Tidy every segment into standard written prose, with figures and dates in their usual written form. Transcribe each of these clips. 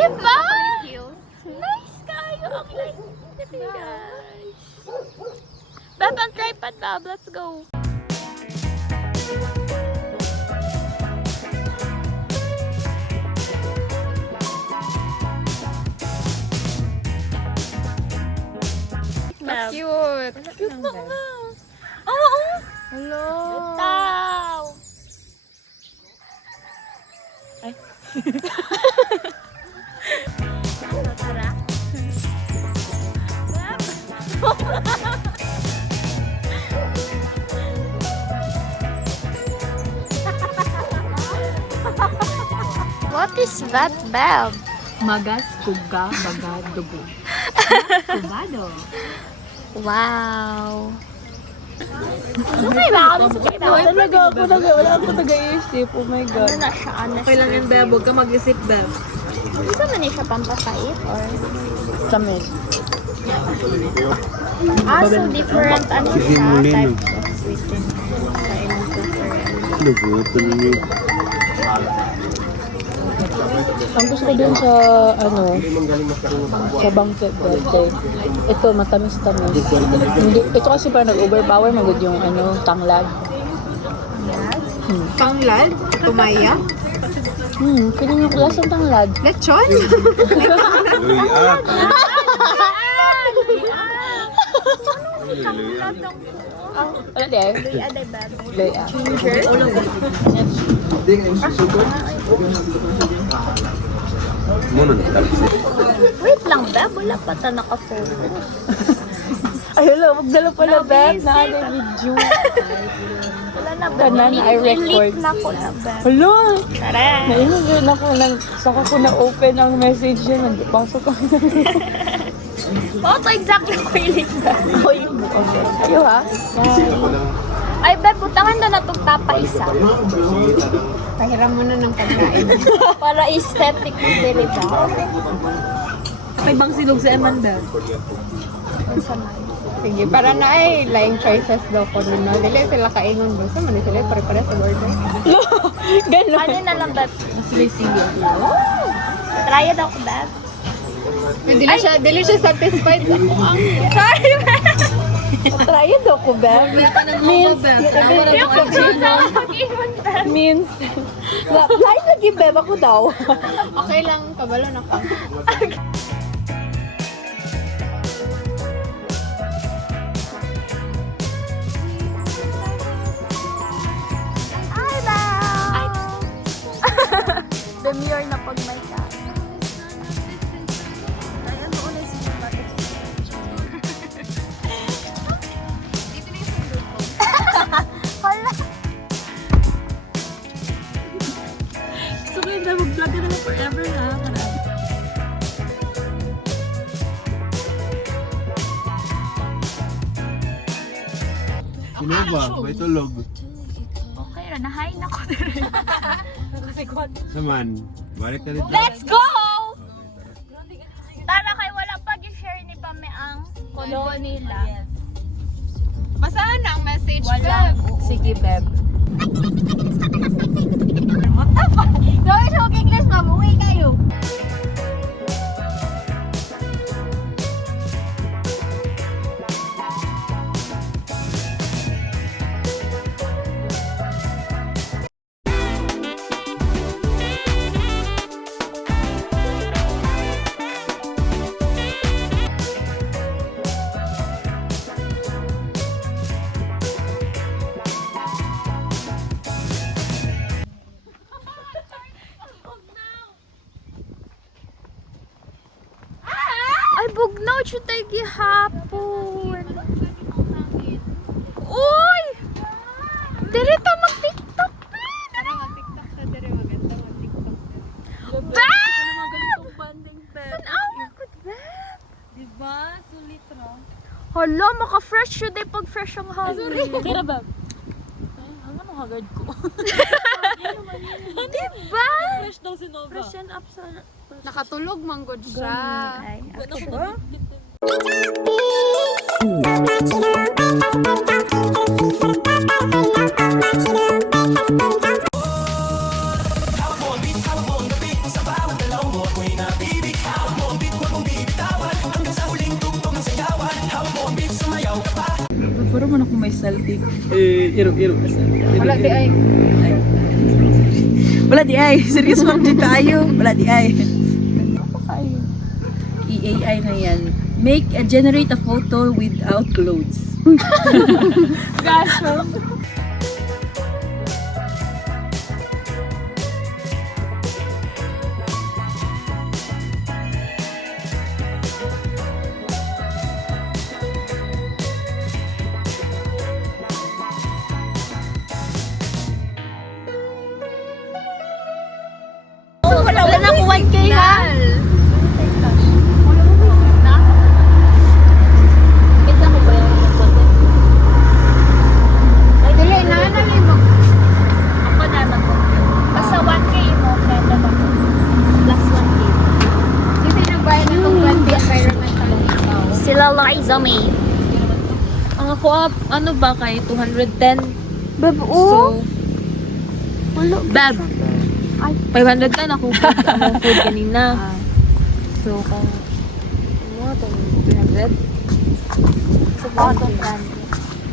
Diba? Nice kayo. Ang light. Guys. Bab, ang tripod, Bab. Let's go. Cute. Cute na nga. Oo. Hello. Tao. Ay. Tara. What is that, Bab? Magas, kuga, baga, dugo. Kubado. Wow. Okay ba ako sa kita? Talaga ako, wala ako nag-iisip. Oh my Ano God. na siya? Honest. Okay lang yan, Beb. Huwag ka mag-isip, Beb. Gusto mo niya siya pampapait? Or? Tamis. So different ano siya? Types of sweetened sa ilang preference. Naguto ninyo. Ang gusto ko dun sa, sa bangkit birthday, ito, matamis-tamis. Hindi, ito kasi parang nag-overpower, magod yung, tanglad. Tanglad? Tumaya? Feeling yung klaseng tanglad. Lechon? Luya. Ano din? Luya. Muna nagtalsi. Wait lang, Bab. Wala pa ta nakafocus. Ay, hello, magdala pala, Beb, na video. Wala na, Bab. Tanan, I record. Delete na ko na, Bab. Hello! Tara. Naiinigyan ako, saka ko na-open ang message yun. Nagpasok ako. Oo, to exactly ko yung link, Bab. Okay. Ayo ha? Ay, Bab, butangan na na itong tapa isa. Pahiram mo na ng pagkain. Para aesthetic mo dili ba? May bang silog sa Amanda? Sige, para na ay laing choices daw ko nun. No? Dili sila kaingon ba? Sa man sila pare-pare sa order. Ganon. Ano na lang, Bab? Sili-sili. Try it ako, Bab. Dili siya satisfied sa kuang. Sorry, Bab. Try it ako, Beb. Means, Yung confused ako mag-ingon, Bab. means, lain lagi, Beb, ako daw. Okay lang, kabalo na ka. Hi, Bab! Demure na pag may ka. Ayan mo ulit siya ba? Hala! Gusto ko yun na mag-vlog ka naman forever na. Sino ba? May tulog. Okay, nahain ako. Saman. Balik na dito. Let's go! Tara kay wala pag-share ni Pame ang kondo nila. Masaan ang message, Wala. Sige, Beb. Gawin siya English, mabuhay kayo. Ay, bugnaw siya tayo gihapon. Uy! Dirito mag-tiktok. Tara, mag-tiktok sa dire. Maganda mag-tiktok. Bab! Tanawa ko, Bab. Diba? Sulit, no? Hala, maka-fresh siya day pag fresh ang hangin. Kira, Beb. Hanggang mo hagard ko. Diba? Fresh daw si Nova. Fresh yan up sa... Nakatulog manggod siya. Ay, Ano actually. ba? Sa bawat dalaw mo, ako'y nabili dik. Iro. Wala di ay. Wala di ay. Serious man dito tayo. Wala di ay. I-AI na yan. Generate a photo without clothes. Wala na ako 1K ha. Kita ko ba yung Dili na mo. ako na ako. Basta 1K mo, kaya ba ko? Plus 1K. Kasi nagbayad na itong 20 environmental ikaw. Sila Liza May. Ang ako, ano ba kay 210? Bab, So, Wala. Bab, 510 ako food kanina. So, kung ano, 300?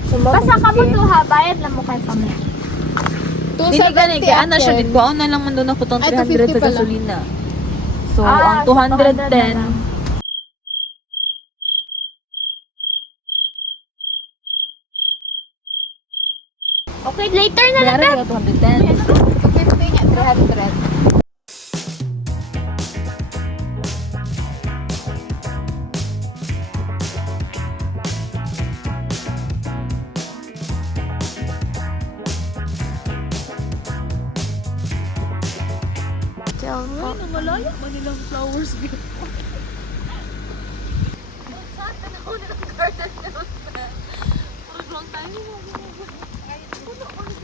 So, basta ka mo to ha, bayad lang mo kay Pamela. Dili ka na, kaya na siya dito. Ako na lang man doon ako tong Ay, 300 sa 250 pala. gasolina. So, Ah, ang so 200 na 210, lang. Okay, later na lang. bayaran ko 210. 250 niya, 300. Ay, namalaya ba nilang flowers dito?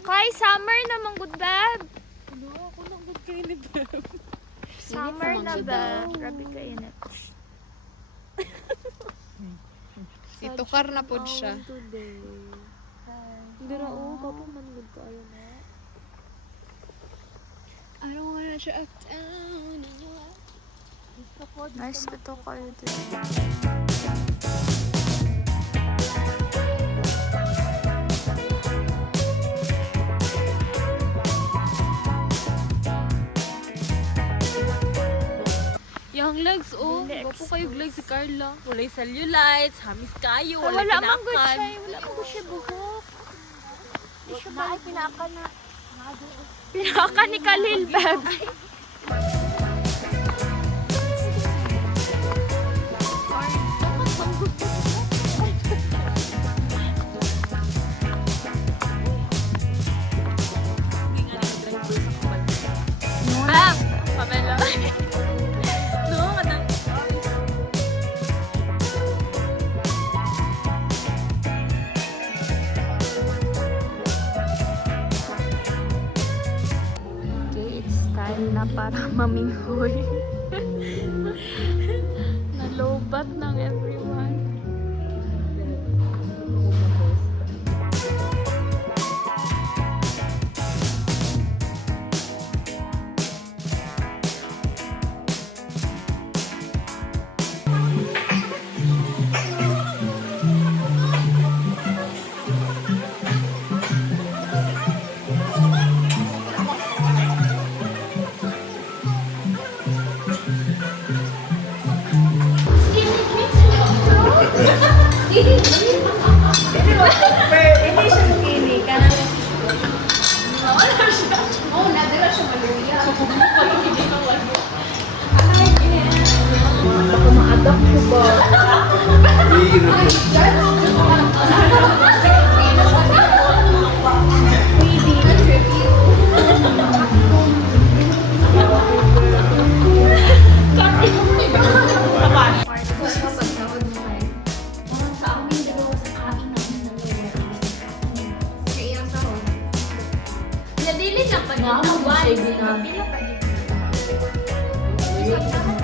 Kay, summer naman, good bab. Summer na ba? Grabe ka init. Si Tukar na pod siya. Hindi na, kapag manugod ka ayaw na. I don't wanna drop down. Nice ko to kayo Yung legs, Gwapo kayo legs si Carla. Walay cellulite, hamis kayo, walay Wala mang good pinakan. siya. Wala mang good siya buhok. Di siya ba? Pinaka na. Pinaka ni Khalil, bab. Ah! Pamela. No, kanang... Okay, it's time na para maminghoy. Nalobat ng everyone. Nadili lang pa niya. Pila pa niya.